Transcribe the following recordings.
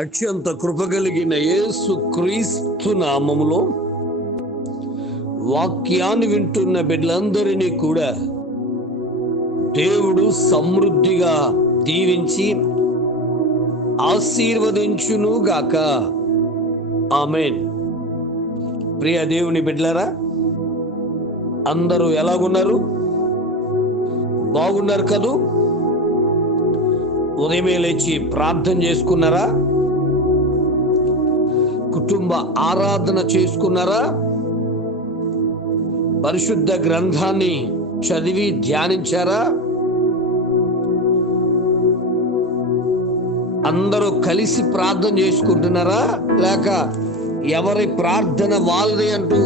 అత్యంత కృపగలిగిన యేసు క్రీస్తు నామములో వాక్యాన్ని వింటున్న బిడ్డలందరినీ కూడా దేవుడు సమృద్ధిగా దీవించి ఆశీర్వదించును గాక. ఆమేన్. ప్రియ దేవుని బిడ్డలారా, అందరూ ఎలాగున్నారు? బాగున్నారు కదూ? ఉదయమే లేచి ప్రార్థన చేసుకున్నారా? కుటుంబ ఆరాధన చేసుకున్నారా? పరిశుద్ధ గ్రంథాన్ని చదివి ధ్యానించారా? అందరూ కలిసి ప్రార్థన చేసుకుంటున్నారా? లేక ఎవరి ప్రార్థన వాళ్ళది అంటూ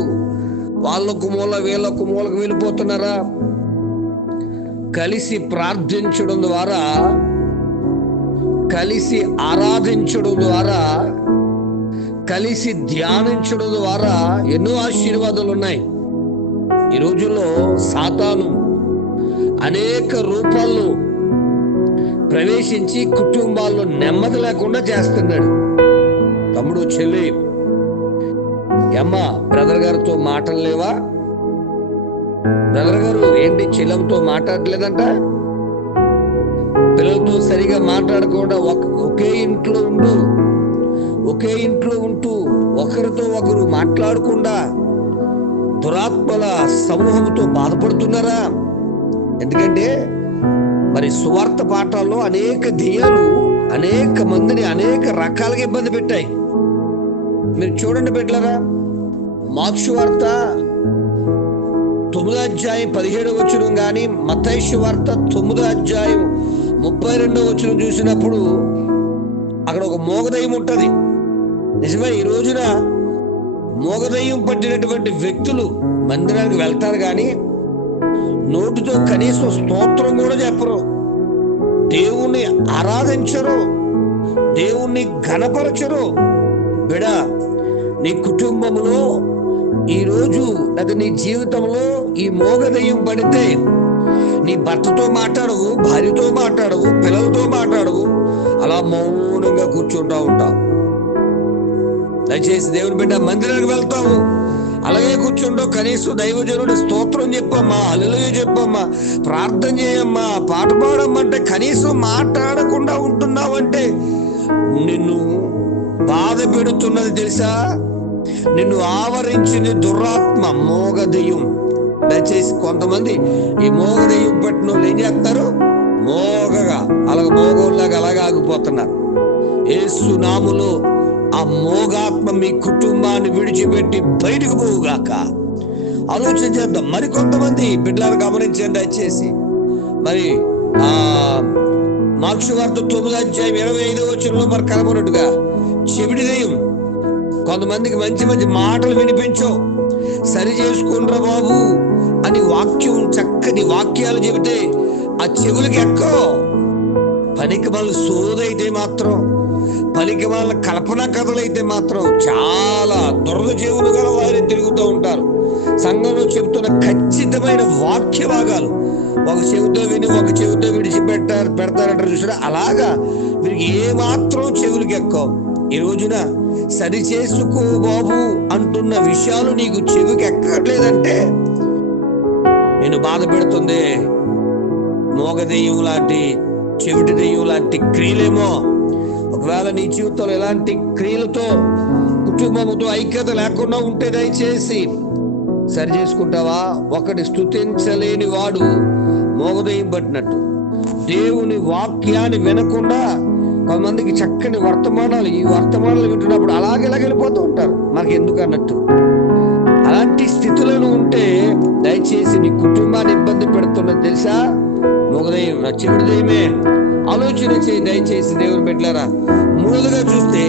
వాళ్ళకు మూల వీళ్ళకు మూలకు వెళ్ళిపోతున్నారా? కలిసి ప్రార్థించడం ద్వారా, కలిసి ఆరాధించడం ద్వారా, కలిసి ధ్యానించడం ద్వారా ఎన్నో ఆశీర్వాదాలు ఉన్నాయి. ఈ రోజుల్లో సాతాను అనేక రూపాల్లో ప్రవేశించి కుటుంబాల్లో నెమ్మది లేకుండా చేస్తున్నాడు. తమ్ముడు, చెల్లి, అమ్మ, బ్రదర్ గారితో మాటలు లేవా? బ్రదర్ గారు ఏంటి చెల్లంతో మాట్లాడలేదంట? పిల్లలతో సరిగా మాట్లాడకుండా ఒకే ఇంట్లో ఉంటూ ఒకరితో ఒకరు మాట్లాడకుండా దురాత్మల సమూహంతో బాధపడుతున్నారా? ఎందుకంటే మరి సువార్త పాఠాల్లో అనేక దెయ్యాలు అనేక మందిని అనేక రకాలుగా ఇబ్బంది పెట్టాయి. మీరు చూడండి బిడ్డలారా, మార్కు వార్త 9వ అధ్యాయం 17వ వచనం కానీ, మత్తయి వార్త 9వ అధ్యాయం 32వ వచనం చూసినప్పుడు అక్కడ ఒక మోగదయ్యం ఉంటది. నిజమే, ఈ రోజున మోగదయ్యం పట్టినటువంటి వ్యక్తులు మందిరానికి వెళ్తారు కానీ నోటితో కనీసం స్తోత్రం కూడా చెప్పరు, దేవుణ్ణి ఆరాధించరు, దేవుణ్ణి ఘనపరచరు. బిడా, నీ కుటుంబంలో ఈరోజు లేదా నీ జీవితంలో ఈ మోగదయ్యం పడితే నీ భర్తతో మాట్లాడవు, భార్యతో మాట్లాడవు, పిల్లలతో మాట్లాడవు, అలా మౌనంగా కూర్చుంటా ఉంటావు. దయచేసి దేవుని బిడ్డ, మందిరానికి వెళ్తావు, అలాగే కూర్చుంటావు. కనీసం దైవజనుడు స్తోత్రం చెప్పమ్మా, హల్లెలూయా చెప్పమ్మా, ప్రార్థన చేయమ్మా, పాట పాడమ్మంటే కనీసం మాట్లాడకుండా ఉంటున్నావంటే నిన్ను బాధ పెడుతున్నది తెలుసా? నిన్ను ఆవరించిన దురాత్మ మోగదెయ్యం. దయచేసి కొంతమంది ఈ మోగదెయ్యం పట్టిన వాళ్ళు ఏం చేస్తారు? మోగగా అలాగే మోగోళ్ళలాగా అలాగే ఆగిపోతున్నారు. యేసు నామములో ఆ మోగాత్మ మీ కుటుంబాన్ని విడిచిపెట్టి బయటకు పోవుగాక. ఆలోచన చేద్దాం. మరికొంతమంది బిడ్డలను గమనించండి దయచేసి. మరి మార్కు వార్త 9వ అధ్యాయం 25వ వచనంలో మరి కనబడినట్టుగా చెవిటి దెయ్యం కొంతమందికి మంచి మంచి మాటలు వినిపించో, సరి చేసుకుండ్రా బాబు అని వాక్యం, చక్కని వాక్యాలు చెబితే ఆ చెవులకి ఎక్కో. పనికి మళ్ళీ సోదైతే మాత్రం, పనికి వాళ్ళ కల్పన కథలైతే మాత్రం చాలా దురద చెవులు గల వారిని తిరుగుతూ ఉంటారు. సంఘంలో చెబుతున్న ఖచ్చితమైన వాక్య భాగాలు ఒక చెవితో విని ఒక చెవితో పెడతారంటారు చూసారా? అలాగా వీరికి ఏ మాత్రం చెవులకి ఎక్కువ. ఈ రోజున సరి చేసుకో బాబు అంటున్న విషయాలు నీకు చెవికి ఎక్కట్లేదంటే నేను బాధ పెడుతుంది మోగదెయ్యం లాంటి, చెవిటి దెయ్యం లాంటి క్రియలేమో. ఒకవేళ నీ జీవితంలో ఎలాంటి క్రియలతో కుటుంబంతో ఐక్యత లేకుండా ఉంటే దయచేసి సరి చేసుకుంటావా? ఒకటి స్తుతించలేని వాడు మోగదెయ్యం పట్టినట్టు. దేవుని వాక్యాన్ని వినకుండా కొంతమందికి చక్కని వర్తమానాలు, ఈ వర్తమానాలు వింటున్నప్పుడు అలాగే వెళ్ళిపోతూ ఉంటారు, మనకి ఎందుకు అన్నట్టు. అలాంటి స్థితిలో ఉంటే దయచేసి నీ కుటుంబాన్ని ఇబ్బంది పెడుతున్నది తెలుసా? మోగదెయ్యం, చెవిటి దెయ్యమే. ఆలోచన చేయి దయచేసి దేవుని బిడ్డలారా. మూడవదిగా చూస్తే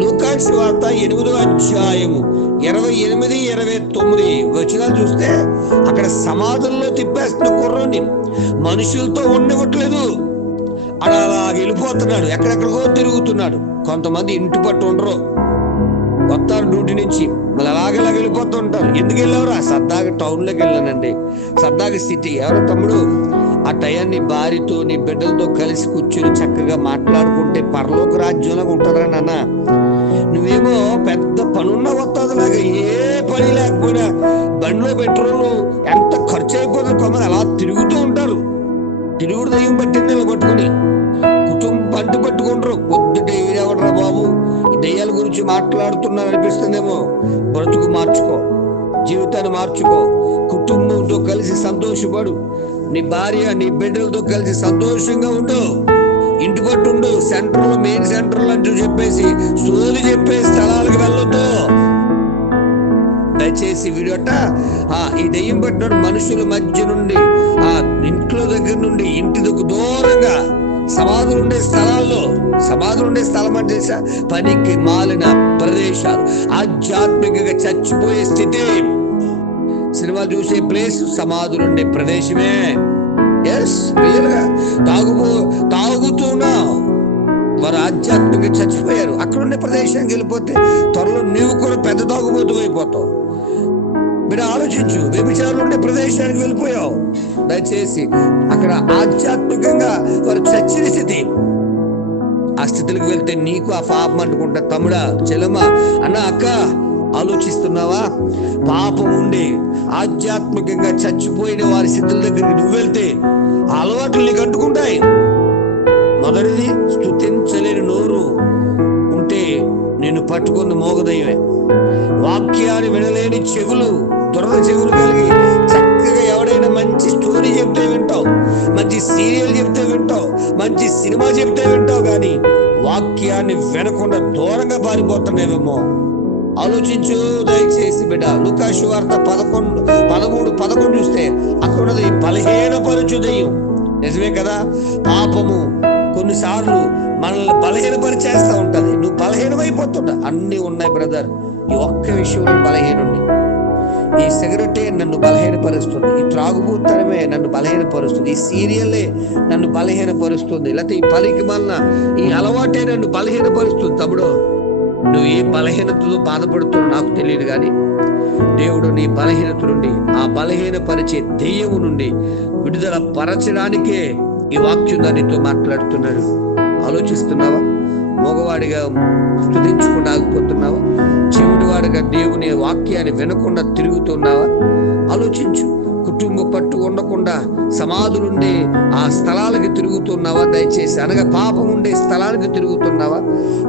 లూకా సువార్త 8వ అధ్యాయము 28, 29 వచనాలు చూస్తే అక్కడ సమాధుల్లో తిప్పేస్తున్న కుర్రోని మనుషులతో ఉండవట్లేదు. అలా వెళ్ళిపోతున్నాడు, ఎక్కడెక్కడికో తిరుగుతున్నాడు. కొంతమంది ఇంటి పట్టు ఉండరు, వస్తారు డ్యూటీ నుంచి, మళ్ళీ అలాగే వెళ్ళిపోతూ ఉంటారు. ఎందుకు వెళ్ళావురా? సరదాగా టౌన్లోకి వెళ్ళానండి, సరదాగా సిటీ. ఎవరో తమ్ముడు ఆ టయాన్ని భార్యతో నీ బిడ్డలతో కలిసి కూర్చుని చక్కగా మాట్లాడుకుంటే పరలోక రాజ్యంలో ఉంటుందిరా నాన్న. నువ్వేమో పెద్ద పనున్న వస్తాదిలాగా ఏ పని లేకపోయినా బండిలో పెట్రోల్ ఎంత ఖర్చు అయిపోతుంది, కొమ్మని అలా తిరుగుతూ ఉంటారు. తిరుగుడు దయ్యం పట్టింది ఇలా పట్టుకుని కుటుంబం పంట పట్టుకుంటారు. పొద్దుట ఏడవడరా బాబు, ఈ దయ్యాల గురించి మాట్లాడుతున్నారు అనిపిస్తుందేమో. బ్రతుకు మార్చుకో, జీవితాన్ని మార్చుకో, కుటుంబంతో కలిసి సంతోషపడు, నీ భార్య నీ బిడ్డలతో కలిసి సంతోషంగా ఉండు, ఇంటి పట్టుండు. సెంటర్లో మెయిన్ సెంటర్లు అంటూ చెప్పేసి సోది చెప్పే స్థలాలకు వెళ్ళొద్దు. దయచేసి వీడట ఈ దెయ్యం పట్టిన మనుషుల మధ్య నుండి, ఆ ఇంట్లో దగ్గర నుండి ఇంటి దూరంగా సమాధులు ఉండే స్థలాల్లో, సమాధులు ఉండే స్థలం అంటే పనికి మాలిన ప్రదేశాలు, ఆధ్యాత్మికంగా చచ్చిపోయే స్థితి. సినిమా చూసే ప్లేస్ సమాధులుండే ప్రదేశమే. ఎస్, రియల్ గా తాగుతున్నావు, వారు ఆధ్యాత్మికంగా చచ్చిపోయారు. అక్కడ ఉండే ప్రదేశానికి వెళ్ళిపోతే త్వరలో నీవు కూడా పెద్ద తాగుబోతు అయిపోతావు. మీరు ఆలోచించు, వ్యభిచారులు ఉండే ప్రదేశానికి వెళ్ళిపోయావు. దయచేసి అక్కడ ఆధ్యాత్మికంగా వారు చచ్చిన స్థితి, ఆ స్థితికి వెళ్తే నీకు ఆ పాపం అంటుకుంటా. తమ్ముడా, చెల్లెమ్మ, అన్న, అక్క, ఆలోచిస్తున్నావా? పాపం ఉండి ఆధ్యాత్మికంగా చచ్చిపోయిన వారి స్థితుల దగ్గరికి నువ్వు వెళ్తే ఆ అలవాట్లు నీకు అంటుకుంటాయి. మొదటిది, స్తుతించలేని నోరు ఉంటే నిన్ను పట్టుకున్న మోగదయ్యమే. వాక్యాన్ని వినలేని చెవులు, దురద చెవులు కలిగి చక్కగా ఎవడైనా మంచి స్టోరీ చెప్తే వింటావు, మంచి సీరియల్ చెప్తే వింటావు, మంచి సినిమా చెప్తే వింటావు, కానీ వాక్యాన్ని వినకుండా దూరంగా పారిపోతున్నావేమో. ఆలోచించు దయచేసి బిడ్డ. లూకా సువార్త 13:11 చూస్తే అక్కడ ఉన్నది బలహీనపరచు దెయ్యం. నిజమే కదా? పాపము కొన్నిసార్లు మనల్ని బలహీనపరిచేస్తా ఉంటది. నువ్వు బలహీనమైపోతుంటా. అన్ని ఉన్నాయి బ్రదర్, ఈ ఒక్క విషయంలో బలహీనుండి. ఈ సిగరెటే నన్ను బలహీనపరుస్తుంది, ఈ త్రాగుబోతనమే నన్ను బలహీనపరుస్తుంది, ఈ సీరియలే నన్ను బలహీనపరుస్తుంది, లేకపోతే ఈ పలికి వలన ఈ అలవాటే నన్ను బలహీనపరుస్తుంది. తమ్ముడు, నువ్వు ఏ బలహీనతతో బాధపడుతున్నావు నాకు తెలియదు, కానీ దేవుడు నీ బలహీనత నుండి, ఆ బలహీనపరిచే దెయ్యము నుండి విడుదల పరచడానికే ఈ వాక్యం దానితో మాట్లాడుతున్నాడు. ఆలోచిస్తున్నావా? మగవాడిగా స్తుతించకుండా ఆగిపోతున్నావా? చెవిటివాడిగా దేవుని వాక్యాన్ని వినకుండా తిరుగుతున్నావా? ఆలోచించు. కుటుంబ పట్టు ఉండకుండా సమాధులుండే ఆ స్థలాలకి తిరుగుతున్నావా? దయచేసి, అనగా పాపం ఉండే స్థలానికి తిరుగుతున్నావా?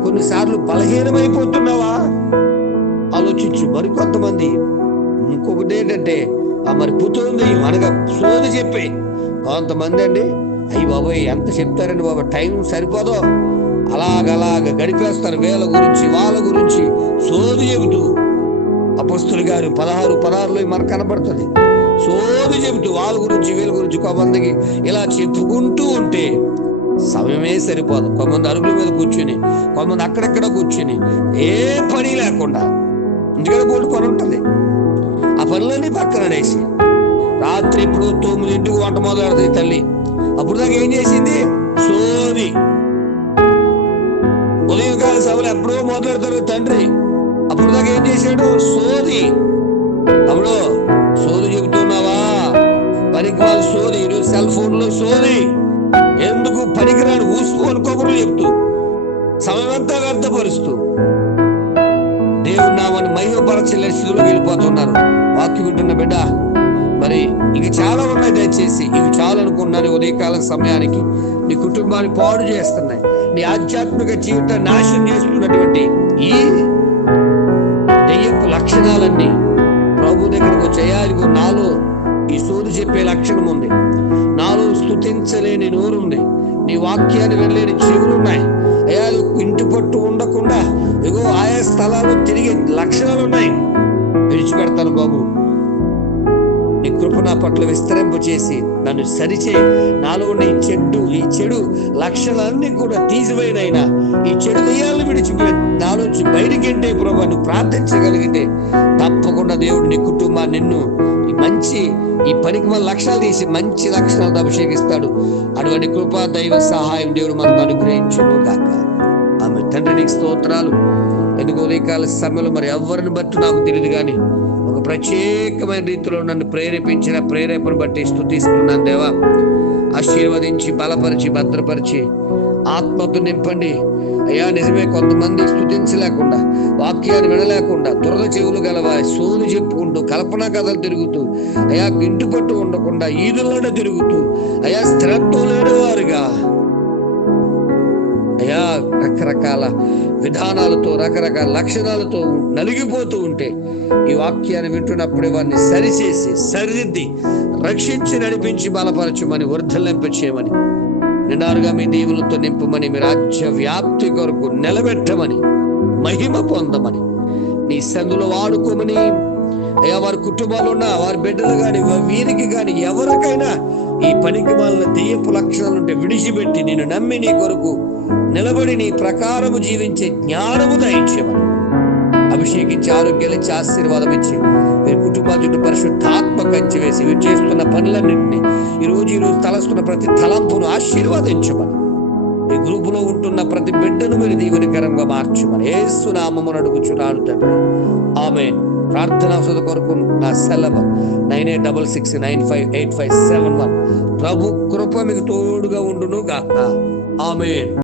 కొన్నిసార్లు బలహీనమైపోతున్నావా? ఆలోచించు. మరికొంతమంది ఇంకొకటి ఏంటంటే మరి పుతుంది, అనగా సోది చెప్పి కొంతమంది అండి, అయ్యి బాబోయ్ ఎంత చెప్తారండి బాబా, టైం సరిపోదో, అలాగ గడిపేస్తారు. వీళ్ళ గురించి వాళ్ళ గురించి సోది చెబుతూ. అపొస్తలుల గారు 16:16 మనకు కనబడుతుంది. సోది చెబుతూ వాళ్ళ గురించి వీళ్ళ గురించి కొంతమందికి ఇలా చెప్పుకుంటూ ఉంటే సమయమే సరిపోదు. కొంతమంది అరుగుల మీద కూర్చుని, కొంతమంది అక్కడెక్కడ కూర్చుని, ఏ పని లేకుండా ఇంటికడ బోల్డ్ పని ఉంటుంది, ఆ పనులన్నీ పక్కన అనేసి రాత్రి ఇప్పుడు 9 వంట మొదలెడుతుంది తల్లి. అప్పుడు దాకా ఏం చేసింది? సోది. ఉదయకాల సభలు ఎప్పుడో మొదలెడతారు తండ్రి, అప్పుడు దాకా ఏం చేశాడు? సోది. అప్పుడు సోది చెబుతున్నావా? పనికి వాళ్ళు సోది. ఈరోజు సెల్ ఫోన్ లో సోది. ఎందుకు పనికిరాని ఊసిపోని కబుర్లు చెప్తూ సమయం అంతా వ్యర్థపరుస్తూ దేవుడి నామాన్ని మహిమపరచలే స్థితిలో వెళ్ళిపోతున్నారు. వాక్యం వింటున్న బిడ్డ, మరి ఇక చాలా ఉన్నాయి. దయచేసి ఇవి చాలు అనుకున్నాను. ఉదయకాలం సమయానికి నీ కుటుంబాన్ని పాడు చేస్తున్నాయి, నీ ఆధ్యాత్మిక జీవితాన్ని నాశనం చేస్తున్నటువంటి ఈ దెయ్యపు లక్షణాలన్నీ ప్రభు దగ్గరకు వచ్చాయి. నాలో ఈ సోది చెప్పే లక్షణం ఉంది, నాలో స్తుతించలేని నోరుంది, నీ వాక్యాన్ని వెళ్ళలేని చెవులున్నాయి. అయ్యా, ఇంటి పట్టు ఉండకుండా ఇగో ఆయా స్థలాలు తిరిగే లక్షణాలు ఉన్నాయి. విడిచిపెడతాను బాబు, నీ కృప నా పట్ల విస్తరింపు చేసి నన్ను సరిచే. నాలో ఉన్న ఈ చెడు లక్షణాలన్నీ కూడా తీసివేయనైనా ఈ చెడు దెయ్యాలను విడిచిపోయి నాలోంచి బయటికింటే ప్రభు నువ్వు ప్రార్థించగలిగితే తప్పకుండా దేవుడు నీ కుటుంబాన్ని, నిన్ను ఈ పనికి మన లక్షణాలు తీసి మంచి లక్షణాలను అభిషేకిస్తాడు. అటువంటి కృపా దైవ సహాయం దేవుడు మనకు అనుగ్రహించును గాక. ఆమె. తండ్రి నీకు స్తోత్రాలు. ఎందుకు ఉదయకాల సమయంలో మరి ఎవరిని బట్టి నాకు తెలియదు, కానీ ఒక ప్రత్యేకమైన రీతిలో నన్ను ప్రేరేపించిన ప్రేరేపణ బట్టి స్తుతిస్తున్నాను దేవా. ఆశీర్వదించి బలపరిచి భద్రపరిచి ఆత్మతో నింపండి అయ్యా. నిజమే, కొంతమంది స్తుతించలేకుండా, వాక్యాన్ని వినలేకుండా, దురద చెవులు గలవా సోలు చెప్పుకుంటూ, కల్పనా కథలు తిరుగుతూ, అయ్యా ఇంటి పట్టు ఉండకుండా ఈదుల్లోనే తిరుగుతూ, అయ్యా స్థిరత్వం లేని వారుగా, అయ్యా రకరకాల విధానాలతో రకరకాల లక్షణాలతో నలిగిపోతూ ఉంటే ఈ వాక్యాన్ని వింటున్నప్పుడే వారిని సరిచేసి సరిదిద్ది రక్షించి నడిపించి బలపరచమని వర్ధలింపచేయమని, నిండారుగా మీ దీవులతో నింపమని, మీ రాజ్య వ్యాప్తి కొరకు నిలబెట్టమని, మహిమ పొందమని, నీ సందులో వాడుకోమని అయ్యా. వారి కుటుంబాలు ఉన్న వారి బిడ్డలు కానీ వీరికి కానీ ఎవరికైనా ఈ పనికి మాలిన దెయ్యపు లక్షణాలు ఉంటే విడిచిపెట్టి నిన్ను నమ్మి నీ కొరకు నిలబడి నీ ప్రకారము జీవించే జ్ఞానము దయచేయమని, అభిషేకించి ఆరోగ్యాలిచ్చి ఆశీర్వాదం ఇచ్చి వీరి కుటుంబాల చుట్టూ పరిశుద్ధాత్మ కంచి వేసి వీరు చేస్తున్న పనులన్నింటినీ ఈరోజు తలస్తున్న ప్రతి తలంపును ఆశీర్వాదించమని, ఈ గ్రూపులో ఉంటున్న ప్రతి బిడ్డను మీరు దీవెనకరంగా మార్చమని యేసు నామమున అడుగుచున్నాను తండ్రి, ఆమేన్. ప్రార్థనా అవసరం కొరకు నా సెలవు 9866958571. ప్రభు కృప మీకు తోడుగా ఉండును గాక. ఆమేన్.